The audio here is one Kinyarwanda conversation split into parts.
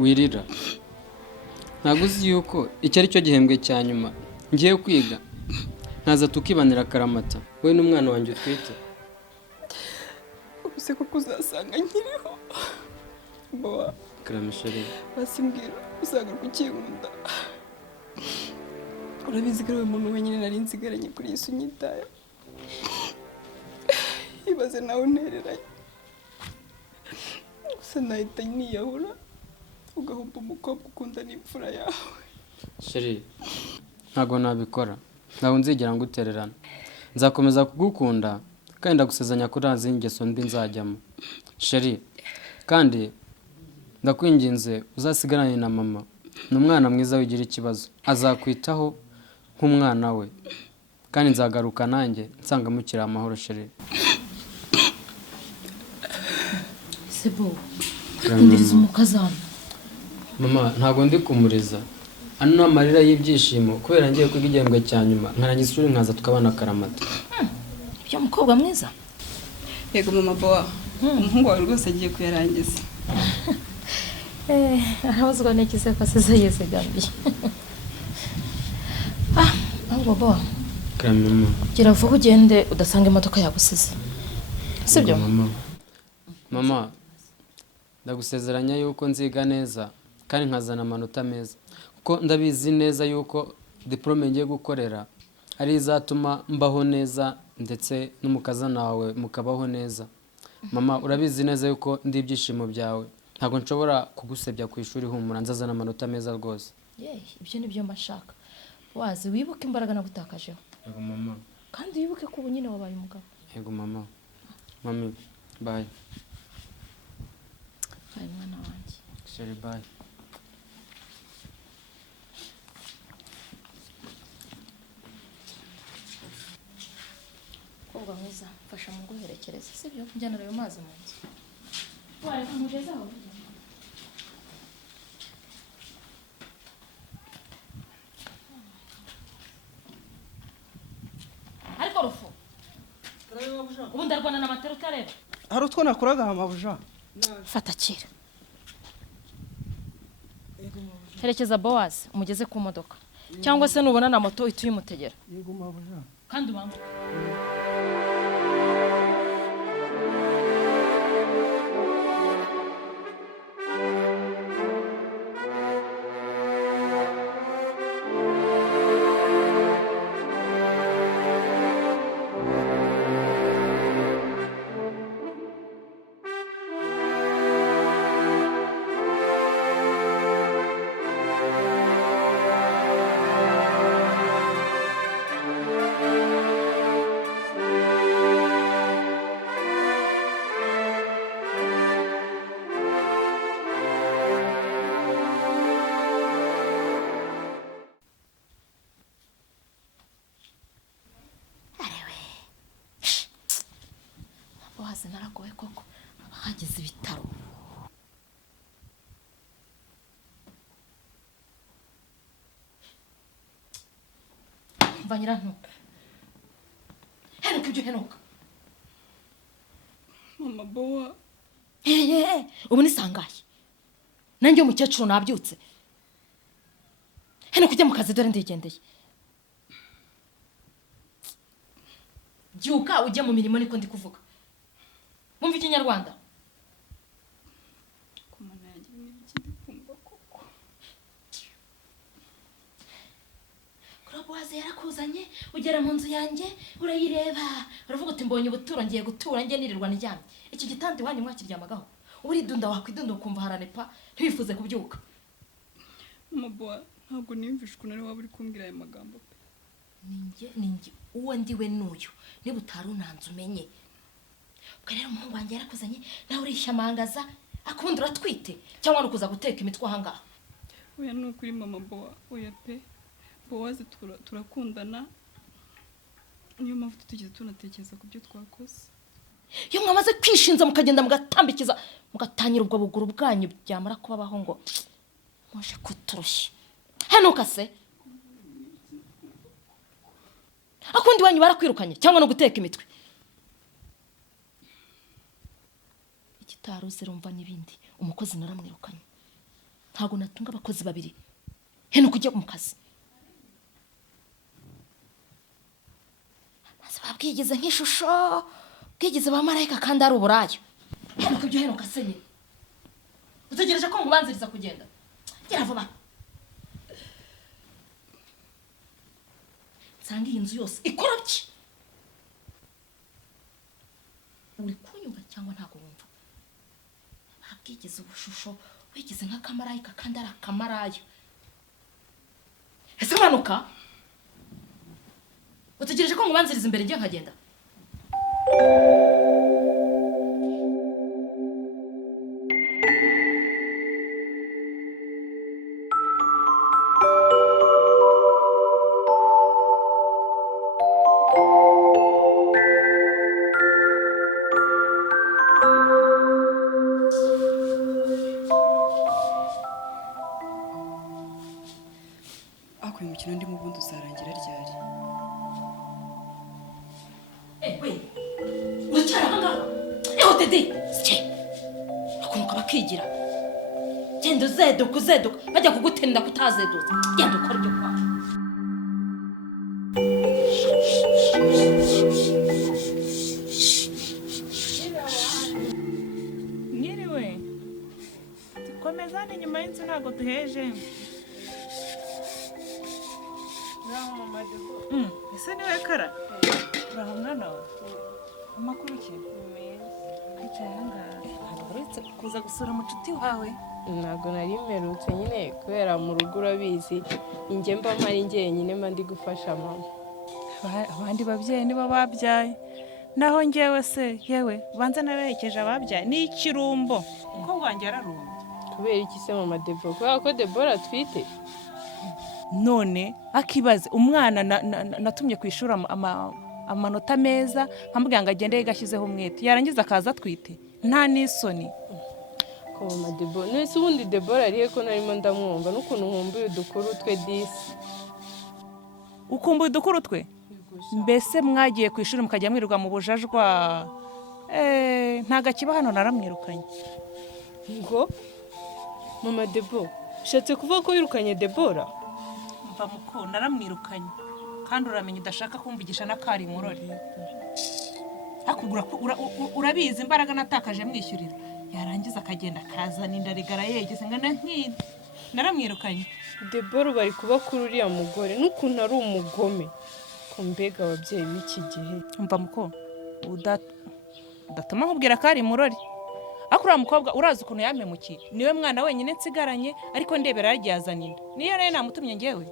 wirira ntabwo uzi yuko icyo ari cyo gihembwe cya nyuma ngiye kwiga nkaza tukibanira akaramata wowe n'umwana wanjye utwite. ubuse koko uzasanga nkiriho bowa karamisheri basimbwira uzagaruka ukinkunda. urabizi ko ari wowe muntu wenyine nari nsigaranye kuri iyi si unyitaye. ibaze nawe untereranye gusa nahita niyahura ugahomba umukobwa ukunda n'imfura yawe. sheri ntabwo nabikora ntabwo nzigera ngutererana nzakomeza kugukunda kandi ndagusezanya ko nta zindi ngeso ndi nzajyamo sheri kandi ndakwinginze uzasigarane na mama ni umwana mwiza wigira ikibazo azakwitaho nk'umwana we kandi nzagaruka nanjye nsanga mukiri amahoro sheri. sebo ndiriza umukazana mama ntabwo ndi kumuriza ano ni amarira y'ibyishimo kubera ngiye kwiga igihembwe cya nyuma nkarangiza ishuri nkaza tukabana akaramata. ibyo mukobwa mwiza. yego mama bowa umuhungu wawe rwose agiye kuyarangiza. arabazwa n'ikize ko asize yizigamiye. ahubwo bowa mama gira vuba ugende udasanga imodoka yagusize sibyo. mama ndagusezeranya yuko nziga neza kandi nkazana amanota meza kuko ndabizi neza yuko diplome ngiye gukorera ari izatuma mbaho neza ndetse n'umukazana wawe mukabaho neza. mama urabizi neza yuko ndi ibyishimo byawe ntabwo nshobora kugusebya ku ishuri humura nzazana amanota meza rwose. ibyo ni byo mbashaka wazi wibuke imbaraga nagutakajeho. yego mama kandi wibuke ko ubu nyine wabaye umugabo. yego mama mami bye. bye mwana wanjye. sheri bye. mukobwa mwiza mfasha mu guherekereza sibyo njyanira ayo mazi mu nzu. waye kumugezaho. ariko rufu ubu ndarwana na matera utareba. hari utwo nakuraga amabuja. fata kira herekeza bowazi umugeze ku modoka cyangwa se nubona na moto uhita uyimutegera. yego mabuja. kandi ubambuke. bowazi naragowe koko hageze ibitaro. mva nyirantuka henuka ibyo henuka. mama bowa ubu ni sangahe nanjye umukecuru nabyutse. henuka ujye mu kazi dore ndigendeye. byuka ujye mu mirimo niko ndi kuvuga. wumva ikinyarwanda. ku mana yanjye n'ibikindi kumva koko. kuri bowazi yarakuzanye ugera mu nzu yanjye urayireba uravuga uti mbonye ubuturo ngiye gutura njye nirirwa ndyamye. iki gitanda iwanyu mwakiryamagaho uridunda wakwidunda ukumva haranepa ntiwifuze kubyuka. mama bowa ntabwo niyumvishe ukuntu ari waba uri kumbwira aya magambo pe. ninjye uwo ndiwe n'uyu niba utari unanze umenye. ubwo rero umuhungu wanjye yarakuzanye nawe urishamangaza akubundi uratwite cyangwa nukuza guteka imitwe ahangaha. oya ni ukuri mama bowa oya pe. bowazi turakundana niyo mpamvu tutigeze tunatekereza ku byo twakoze. iyo mwamaze kwishinza mukagenda mugatambikiza mugatangira ubwo buguru bwanyu byamara kubabaho ngo muje kuturushya. henuka se akundi wanyu barakwirukanye cyangwa no guteka imitwe. ikitaruzi rumva n'ibindi umukozi naramwirukanye ntabwo natunga abakozi babiri heno kujya mu kazi maze babwigize nk'ishusho bwigize ba marayika kandi ari uburayo heno kujya heno kasenye utegereje ko ngubanziriza kugenda gera vuba nsanga iyi nzu yose ikorobye uri kunyumva cyangwa ntabwo wumva babwigize ubushusho wigize nk'akamarayika kandi ari akamarayo ese manuka utegereje ko ngubanziriza imbere ngiye nkagenda uyu mukino ndimo ubundi uzarangira ryari? we uracyari aha ngaha eho dede sike bakunuka bakigira genda uzeduka bajya kugutinda kutazedutse genda ukora ibyo kwawe Mwiriwe dukomezane nyuma y'inzu ntabwo duheje ese niwe kara uraho mwana wawe amakuru ki kwicaye ahangaha ntabwo uretse kuza gusura mucuti wawe ntabwo nari mperutse nyine kubera mu rugo urabizi njye mba mpari njyenyine mba ndi gufasha mama abandi babyeyi nibo babyaye naho njyewe se yewe ubanza naraherekeje ababyaye ni ikirumbo kuko wanjye yararumbye kubera iki se mama Debora kubera ko Debora atwite none akibaze umwana natumye ku ishuri amanota meza nkamubwira ngo agende yigashyizeho umwete yarangiza akaza atwite nta n'isoni ko mama Debora nese ubundi Debora ariye ko narimo ndamwumva n'ukuntu nkumbuye udukuru twe disi ukumbuye udukuru twe mbese mwagiye ku ishuri mukajya mwirirwa mu bujajwa ntago akiba hano naramwirukanye ngo mama Debora ushatse kuvuga ko wirukanye Debora mva muko naramwirukanye kandi uramenya udashaka kumvigisha n'akari murori hakugura urabizi imbaraga natakaje mwishyurira yarangiza akagenda akazana inda rigara yegeze ngana nk'iri naramwirukanye Debora bari kuba kuri uriya mugore n'ukuntu ari umugome ko mbega ababyeyi b'iki gihe mva muko udatuma nkubwira akari murori ariko uriya mukobwa urazi ukuntu yampemukiye niwe mwana wenyine nsigaranye ariko ndebera yagiye azana inda niyo rero namutumye ngewe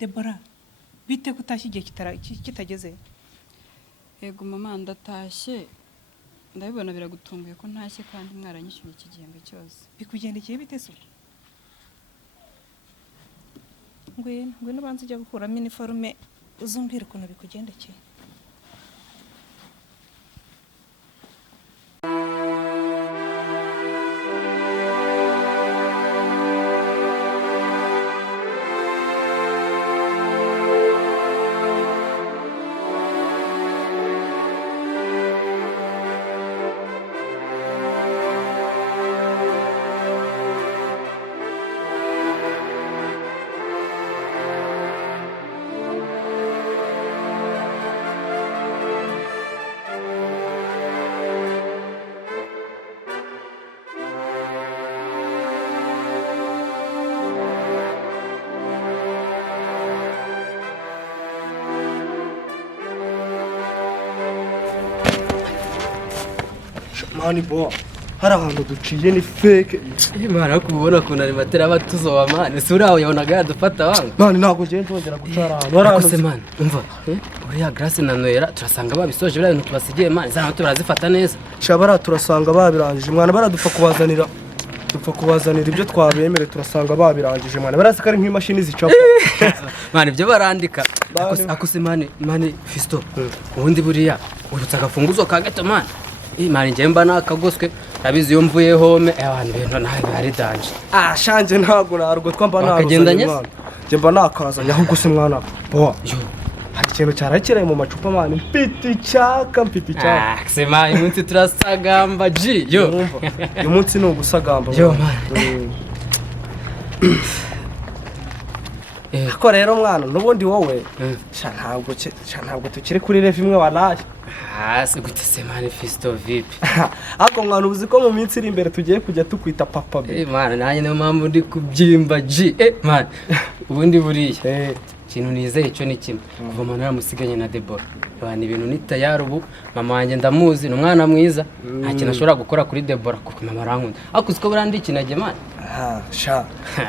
Debora bite kutashye igihe kitageze Yego mama ndatashye ndabibona biragutunguye ko ntashye kandi mwaranyishyuye iki gihembwe cyose bikugendekeye bite se ngwino banza ujya gukuramo iniforume uzumbwira ukuntu bikugendekeye Mani bo hari ahantu duciye ni fake. Imana kubona kuna ni matera batuzoba mani. Si uraho yabonaga yadufata wangu. Mani ntabwo ngiye ndongera gucara ahantu. Ariko se mani, umva. Uriya Grace na Noella turasanga babisoje biriya bintu tubasigiye mani. Za nato barazifata neza. Shabara turasanga babirangije. Mwana baradupfa kubazanira. Dupfa kubazanira ibyo twabemere turasanga babirangije mwana. Barazi ko ari nk'imashini zicapa. Mani ibyo barandika. Akose mani Fisto. Ubundi buriya urutsa agafunguzo ka gato mani. Mani njye mba nakagoswe. Abizi iyo mvuye home abantu bintu nawe bari danje. Shanje ntabwo narwo twamba naruzanye mwana. Njye mba nakazanye ahubwo se mwana. Boa. Hari ikintu cyarakiraye mu macupa mani. Mpiti cyaka. Se mani umunsi turasagamba ji. Yo. Uyu munsi ni ugusagamba. Yo mani. Ko rero mwana nubundi wowe ntabwo tukiri kuri level imwe walaye. Se gute se mani Fisto vipi? Ako mwana ubuzi ko mu minsi iri imbere tugiye kujya tukwita papa be. Mwana nanjye niyo mpamvu ndi kubyimba ji. Mwana ubundi buriya ikintu nizeye cyo ni kimwe kuva mwana yaramusiganye na Deborah. Abantu ibintu ni tayari ubu mama wanjye ndamuzi ni umwana mwiza nta kintu ashobora gukora kuri Deborah kuko mama arankunda. Ako siko burandi ikinage mwana. Sha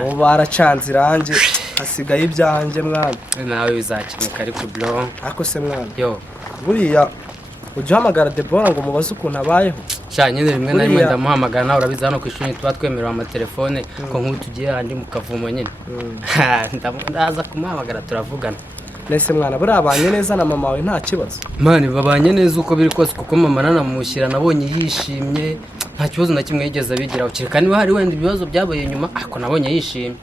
bo baracanze iranje hasigaye ibyanjye mwana. Nawe bizakemuka ariko bro. Ako se mwana. Yo buriya ujya hamagara Deborah ngo mubaze ukuntu abayeho. Sha nyine rimwe na rimwe ndamuhamagara nawe urabizi hano ku ishuri tuba twemerera amatelefone ko nk'ubu tugiye handi mu kavumo nyine. Ndaza kumuhamagara turavugana. Nese mwana buriya abanye neza na mama wawe nta kibazo. Mani babanye neza uko biri kose kuko mama nanamushyira nabonye yishimye nta kibazo na kimwe yigeze abigiraho kereka niba hari wenda ibibazo byabaye nyuma ariko nabonye yishimye.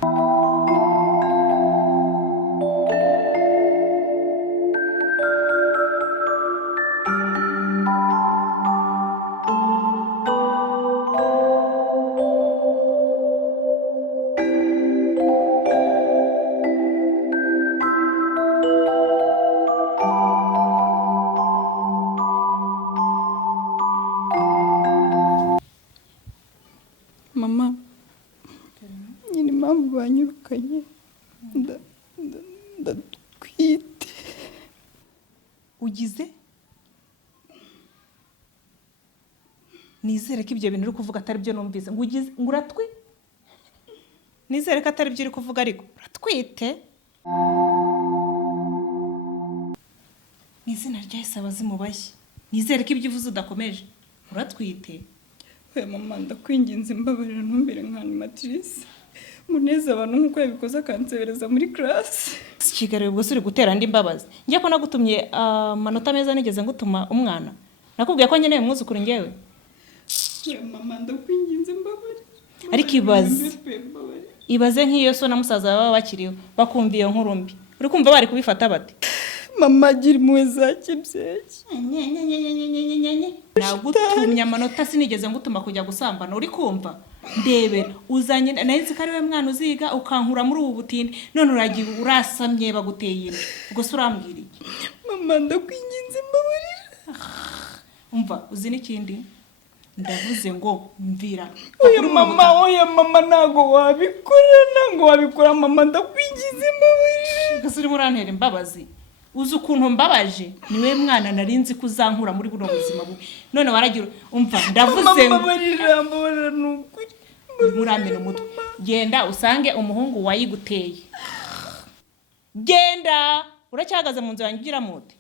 Mama nyine impamvu banyirukanye ndatwite. Ugize nizere ko ibyo bintu uri kuvuga atari byo numvise ngo ugize ngo uratwi nizere ko atari byo uri kuvuga ariko uratwite n'izina rya Yesu abazimubashye nizere ko ibyo uvuze udakomeje uratwite. We mama ndakwinginze mbabarira ntumbere nka animatrice muneza abantu nkuko yabikoze akansebereza muri class. Kigali ubwo suri gutera andi mbabazi njye ko nagutumye amanota meza nigeze ngutuma umwana nakubwiye ko nkeneye umwuzukuru ngewe. Mama ndakwinginze mbabarira. Ariko ibaze nk'iyo so na musaza baba bakiriho bakumva iyo nkuru mbi uri kumva bari kubifata bate? Mama gira impuhwe za kibyeyi. Nagutumye amanota sinigeze ngutuma kujya gusambana uri kumva ndebera uzanye nahise ko ari we mwana uziga ukankura muri ubu butindi none uragiye urasamye baguteye inda ubwo se urambwira iki? Mama ndakwinginze mbabarira. Umva uzi n'ikindi ndavuze ngo mvira. Oya mama ntago wabikora mama ndakwinginze mbabarira. Gusa urimo urantera imbabazi uzi ukuntu mbabaje niwe mwana narinzi kuzankura muri buno buzima bubi none waragira umva ndavuze ngo mbabarira nukuri muramena umutwe genda usange umuhungu wayiguteye genda uracyahagaze mu nzu yanjye ugira mute.